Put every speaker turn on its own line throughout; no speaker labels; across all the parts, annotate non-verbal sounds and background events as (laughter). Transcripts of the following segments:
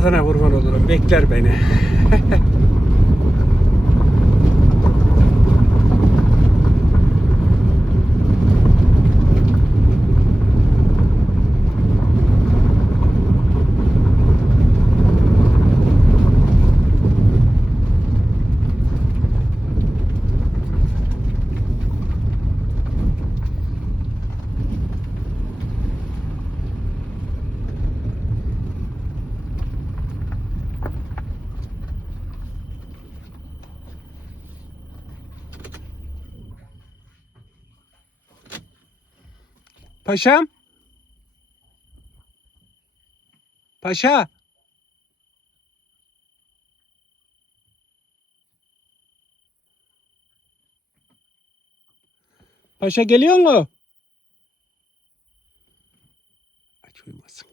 Yaradana kurban olurum. Bekler beni. (laughs) Paşam. Paşa. Paşa geliyor mu? Aç uyumasın.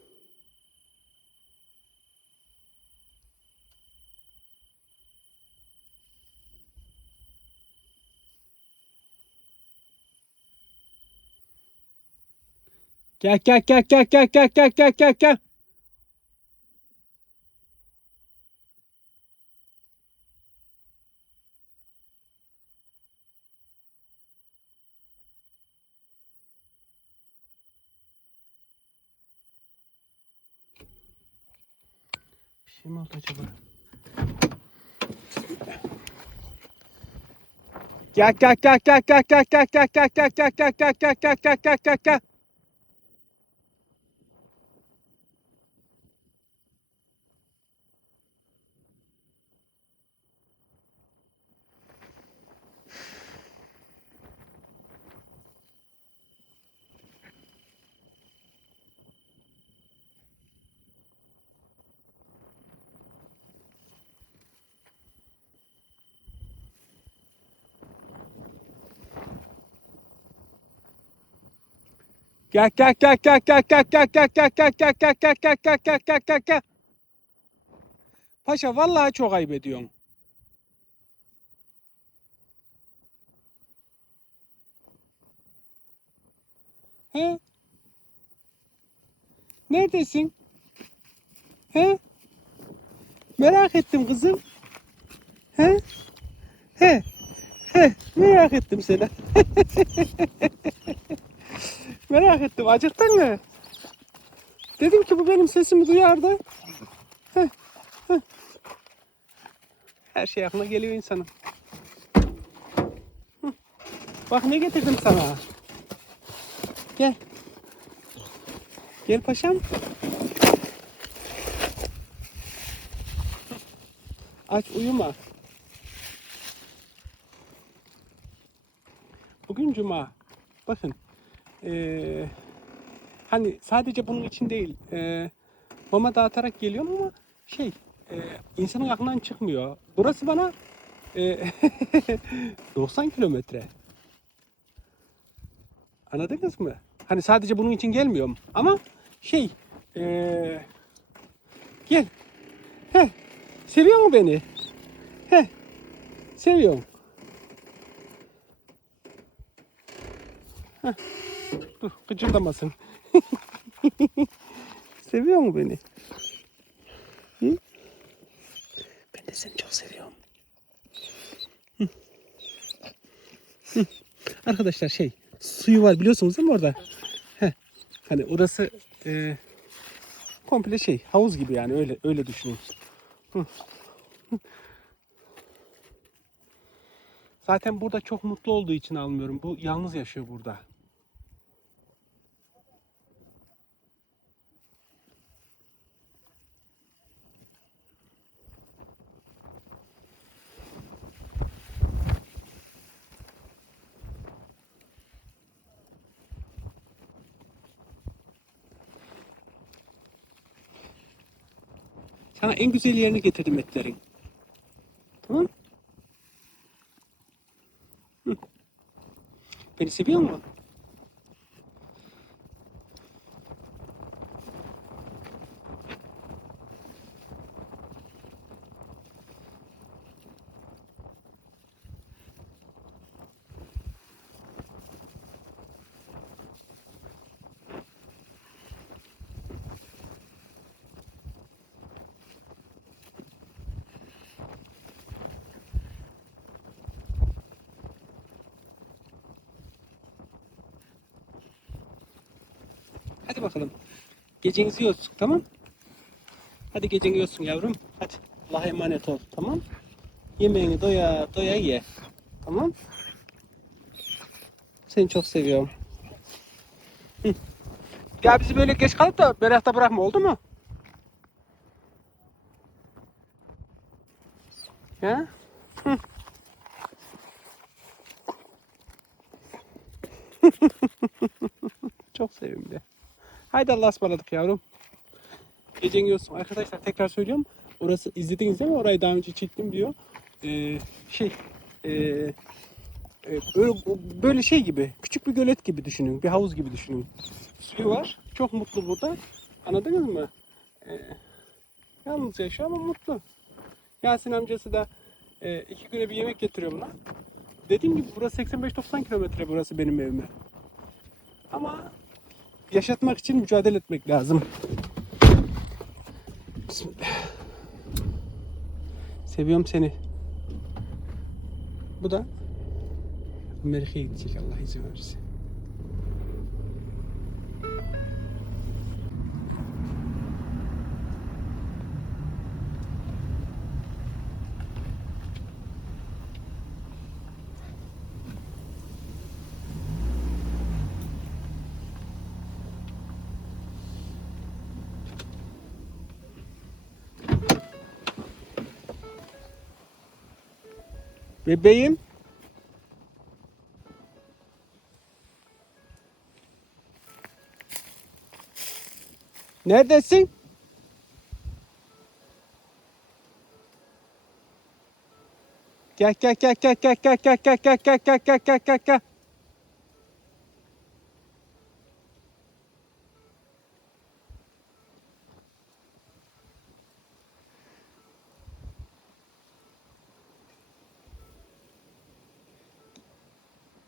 Gel gel gel gel gel gel gel gel gel gel. Bir şey mi oldu acaba? Gel gel gel gel gel gel gel gel gel gel gel gel gel gel gel gel gel gel gel. Gel gel gel gel gel gel gel gel gel gel gel gel gel gel gel gel gel. Paşa vallahi çok ayıp ediyorsun. He? Neredesin? He? Merak ettim kızım. He? He? He? Merak ettim seni. Merak ettim. Acıktın mı? Dedim ki bu benim sesimi duyardı. Heh, heh. Her şey aklına geliyor insanın. Hı. Bak ne getirdim sana. Gel. Gel paşam. Aç uyuma. Bugün cuma. Bakın. Ee, hani sadece bunun için değil. E, mama dağıtarak geliyorum ama şey e, insanın aklından çıkmıyor. Burası bana e, (laughs) 90 kilometre. Anladınız mı? Hani sadece bunun için gelmiyorum ama şey e, gel. He, seviyor mu beni? He, seviyorum. Dur gıcırdamasın. (laughs) Seviyor mu beni? Hı? Ben de seni çok seviyorum. Hı. Hı. Arkadaşlar şey suyu var biliyorsunuz değil mi orada? Heh. Hani orası e, komple şey havuz gibi yani öyle öyle düşünün. Zaten burada çok mutlu olduğu için almıyorum. Bu yalnız yaşıyor burada. Sana en güzel yerini getirdim etlerin. Tamam? Hı. Beni seviyor musun? Hadi bakalım. Gecenizi iyi olsun tamam? Hadi geceni iyi olsun yavrum. Hadi. Allah'a emanet ol tamam? Yemeğini doya doya ye. Tamam? Seni çok seviyorum. Hı. Ya bizi böyle geç kalıp da Berat'ta bırakma oldu mu? Ya? Hı. (laughs) Çok sevimli. Haydi Allah'a ısmarladık yavrum. Gecen olsun. Arkadaşlar tekrar söylüyorum. Orası izlediniz değil mi? Orayı daha önce çektim diyor. Ee, şey ee, e, böyle, böyle şey gibi. Küçük bir gölet gibi düşünün. Bir havuz gibi düşünün. Suyu var. Çok mutlu burada. Anladınız mı? Ee, yalnız yaşıyor ama mutlu. Yasin amcası da e, iki güne bir yemek getiriyor buna. Dediğim gibi burası 85-90 kilometre burası benim evime. Ama yaşatmak için mücadele etmek lazım. Bismillah. Seviyorum seni. Bu da Amerika'ya gidecek Allah izin verirse. Bebeğim. Neredesin? Gel gel gel gel gel gel gel gel gel gel gel gel gel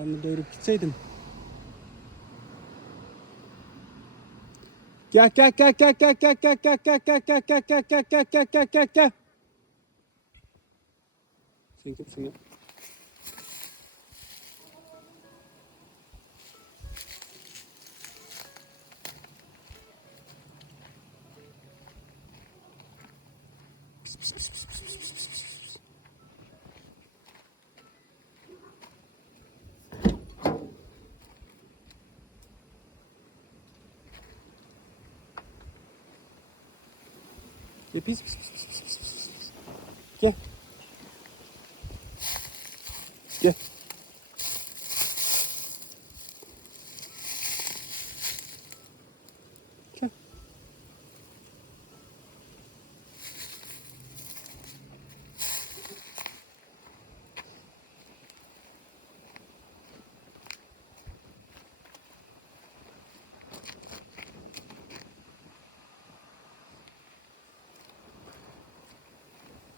Karnını doyurup gitseydim. Gel gel gel gel gel gel gel gel gel gel gel gel gel gel gel gel gel gel gel. Sen kimsin ya? Gel pis pis pis pis pis pis підписуйтесь.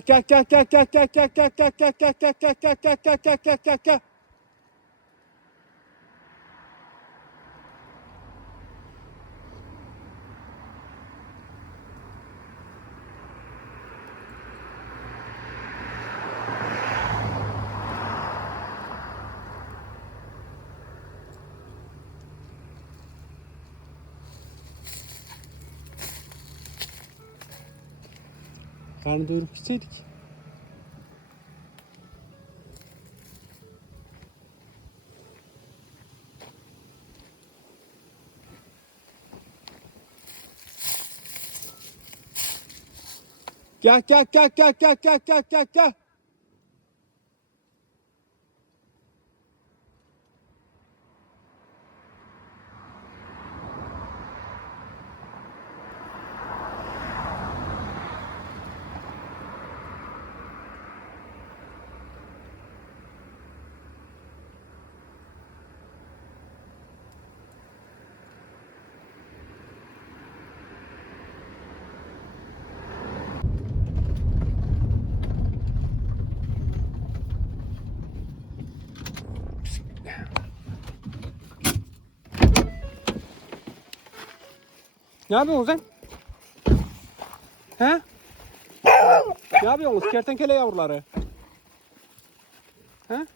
gel Gel gel gel gel gel gel gel gel gel gel gel gel gel gel gel gel gel gel gel gel Karnı doyurup gitseydik. Gel gel gel gel gel gel gel gel gel. Ne yapıyorsun sen? He? Ne yapıyorsunuz kertenkele yavruları? He?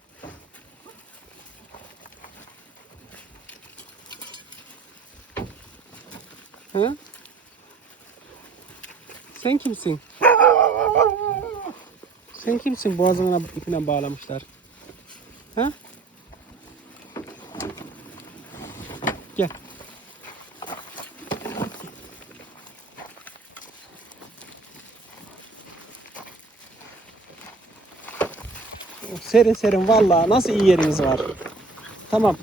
He? Sen kimsin? Sen kimsin? Boğazına ipine bağlamışlar. Serin serin vallahi nasıl iyi yeriniz var. Tamam.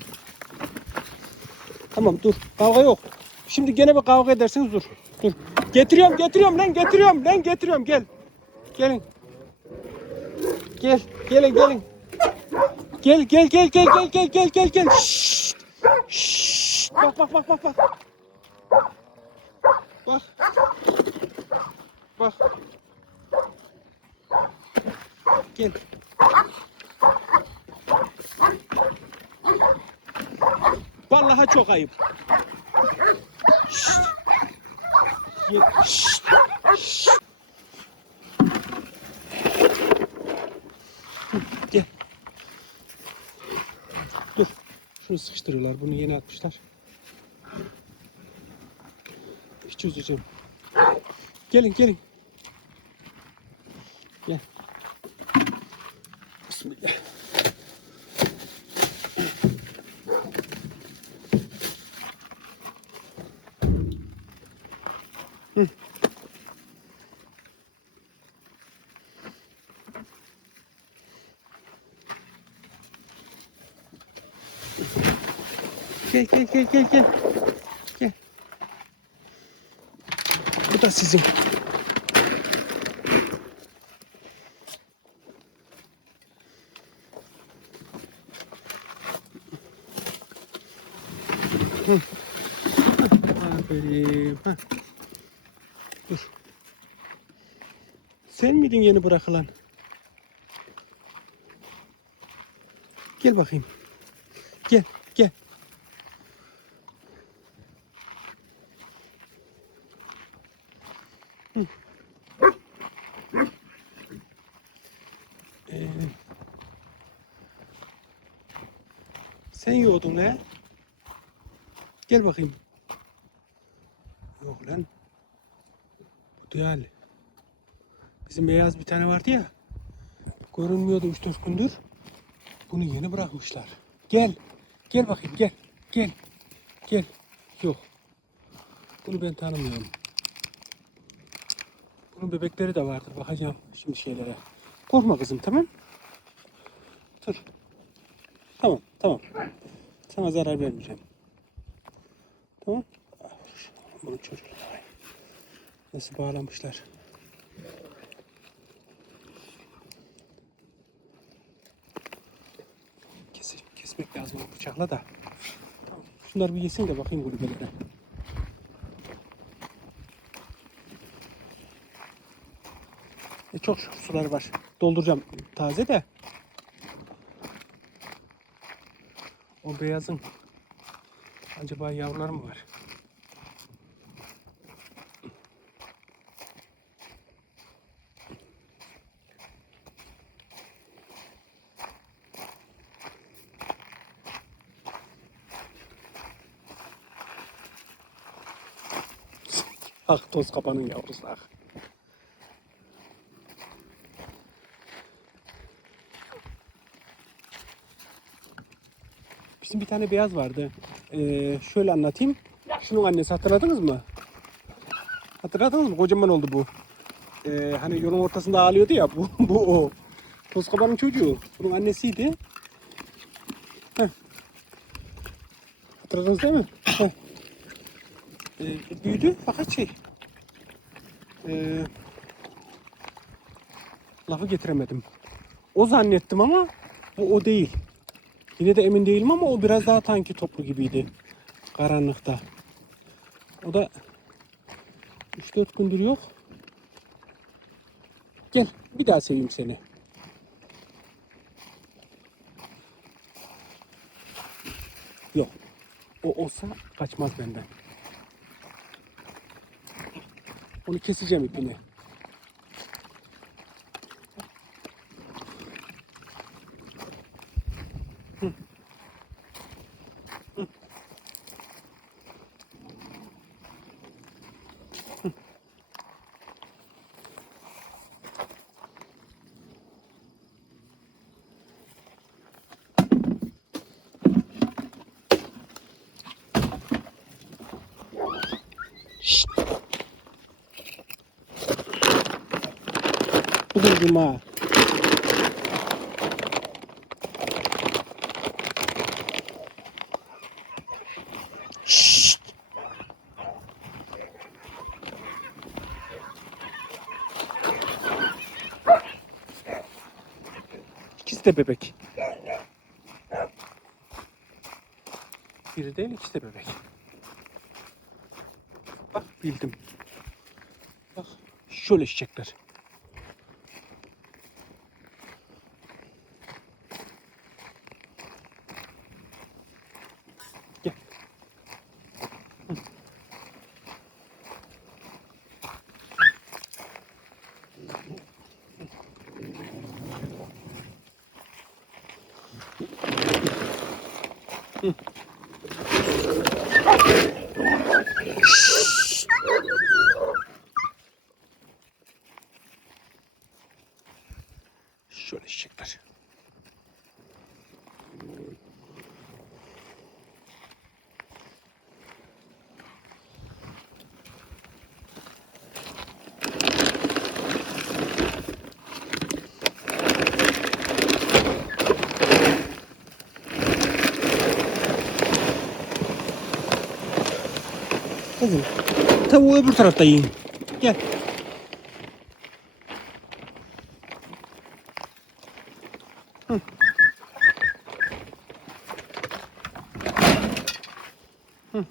Tamam dur. Kavga yok. Şimdi gene bir kavga edersiniz dur. Dur. Getiriyorum getiriyorum lan getiriyorum lan getiriyorum gel. Gelin. Gel gelin gelin. Gel gel gel gel gel gel gel gel gel. Şşt. Şşt. Bak bak bak bak bak. Bak. Bak. Gel. Vallahi çok ayıp. Şşt. Şşt. Şşt. Gel. Dur. Şunu sıkıştırıyorlar. Bunu yeni atmışlar. Hiç üzeceğim. Gelin gelin. Hı. Gel gel gel gel gel. Gel. Bu da sizin. Hı. Aferin. Hah. Dur. Sen miydin yeni bırakılan? Gel bakayım. Gel, gel. Ee, sen yoğdun ne? Gel bakayım. Yok lan. Bu değil. Bizim beyaz bir tane vardı ya. Görünmüyordu 3-4 gündür. Bunu yeni bırakmışlar. Gel. Gel bakayım gel. Gel. Gel. Yok. Bunu ben tanımıyorum. Bunun bebekleri de vardır. Bakacağım şimdi şeylere. Korkma kızım tamam. Dur. Tamam tamam. Sana zarar vermeyeceğim. Tamam. Bunu çocuğu nasıl bağlamışlar. Kesmek lazım bıçakla da. Şunları bir yesin de bakayım kulübelere. E çok suları var. Dolduracağım taze de. O beyazın acaba yavrular mı var? Ak toz kapanın yavrusu ak. Bizim bir tane beyaz vardı. Ee, şöyle anlatayım. Şunun annesi hatırladınız mı? Hatırladınız mı? Kocaman oldu bu. Ee, hani yolun ortasında ağlıyordu ya. Bu, (laughs) bu o. Tozkabanın çocuğu. Bunun annesiydi. Heh. Hatırladınız değil mi? Ee, büyüdü fakat şey. Ee, lafı getiremedim. O zannettim ama bu o değil. Yine de emin değilim ama o biraz daha tanki toplu gibiydi. Karanlıkta. O da 3-4 gündür yok. Gel bir daha seveyim seni. Yok. O olsa kaçmaz benden. Onu keseceğim ipini. Şşt. Şşt. İkisi de bebek. Biri değil ikisi de bebek. Bak bildim. Bak şöyle çiçekler. Şöyle çiçekler. Tavuğu öbür tarafta yiyin. Gel. Hı.